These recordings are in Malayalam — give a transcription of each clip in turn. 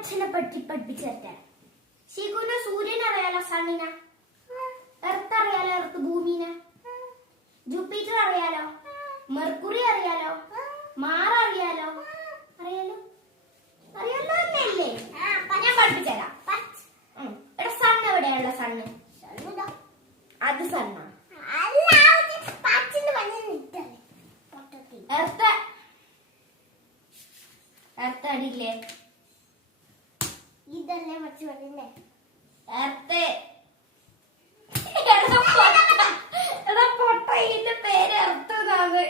അച്ഛനെ പറ്റി പഠിപ്പിച്ചേ ശിഖുവിന് സൂര്യൻ അറിയാലോ സണ്ണിനെ? എർത്ത് അറിയാലോ എർത്ത് ഭൂമിനെ? ജൂപ്പിറ്റർ അറിയാലോ? മെർക്കുറി അറിയാലോ? മാർ അറിയാലോ? അറിയാലോ? അറിയാലോ തന്നെയല്ലേ? ഞാൻ പഠിപ്പിച്ചുതരാം ഉം. എടാ സണ്ണ് എവിടെയുള്ള സണ്ണ്? അത് സണ്ണ. എർത്ത് എർത്ത് അടിയില്ലേ ഇതല്ലേ മറ്റു പറഞ്ഞേ എർത്ത്. എടാ പൊട്ട ഇതിന്റെ പേര് എർത്ത് എന്നാണ്.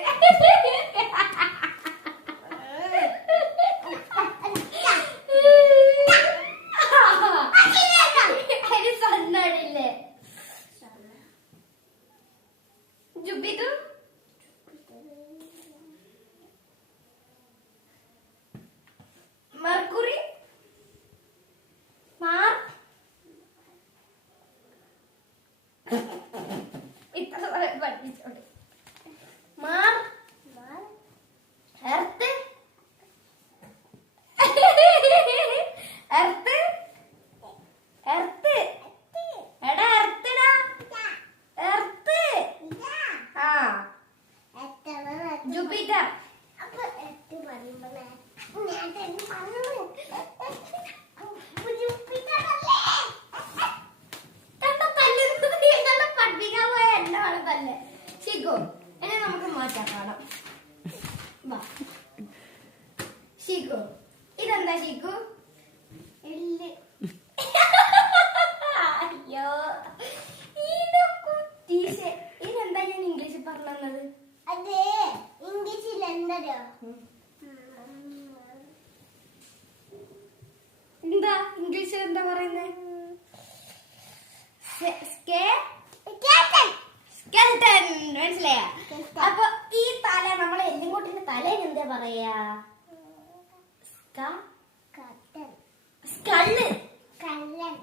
നമുക്ക് കാണാം ശിഖു ഇതെന്താ ശിഖു എല്ല്. അയ്യോ ഇതെന്താ ഞാൻ ഇംഗ്ലീഷിൽ പറഞ്ഞത്? അതെ ഇംഗ്ലീഷിൽ എന്തോ എന്താ ഇംഗ്ലീഷിൽ എന്താ പറയുന്നത് സ്കെൽട്ടൻ മനസ്സിലായ Skeleton. അപ്പൊ ഈ തല നമ്മളെ എല്ലുംകൂട്ടിന്റെ തലയിൽ എന്താ പറയാ? സ്കള്ള്. കള്ളൻ.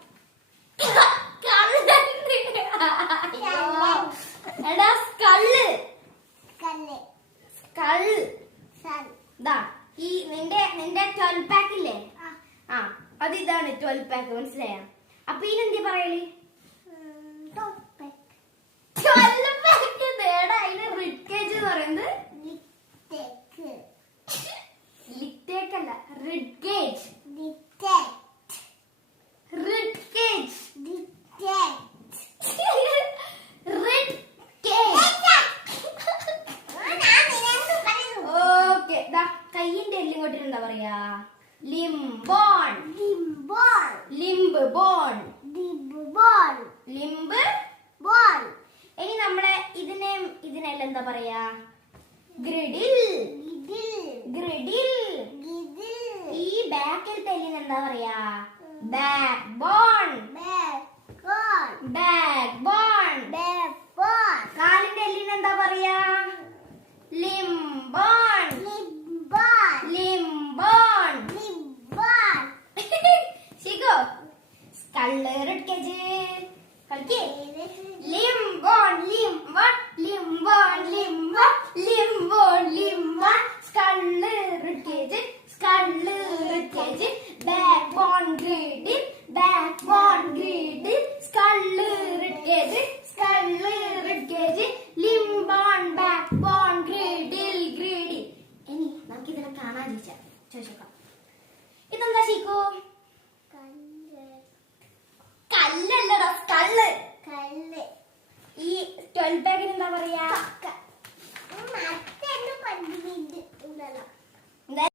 എടാ സ്കള്ള്. സ്കള്ള്. ഇതാ ഈ നിന്റെ നിന്റെ ട്വൽവ് പാക്ക് ഇല്ലേ? ആ. ആ അത് ഇതാണ് ട്വൽവ് പാക്ക് മനസ്സിലായ? അപ്പൊ ഇതിനെന്തി പറയൽ? പറയാ? Limb bone. Limb bone. Limb bone. Limb bone limb bone. ഇനി നമ്മളെ ഇതിനെ ഇതിനെല്ലാം എന്താ പറയാ? ഗ്രിഡിൽ. ഗ്രിഡിൽ. ഈ ബാക്കിൽ തെല്ലിന് എന്താ പറയാ? Back bone bacon back bone bacon കാലിന്റെ എല്ലിന് എന്താ പറയാ ലിംബോൺ ലിംബോൾ ലിംബോൺ ലിംബോൾ ശിഖു skull ribcage കളിക്കേ limb bone limb bone limb bone limb bone limb bone limb bone skull ribcage skull ribcage back bone girdle back bone girdle skull ribcage skull ribcage limb bone back bone girdle girdle ഇനി നമുക്ക് ഇതിനെ കാണാൻ ചോദിച്ചേക്കാം. ഇതെന്താ ശിഖു കല്ലല്ലടാ കല്ല് കല്ല് ഈ ട്വൽവ് ബാഗിന് എന്താ പറയാ?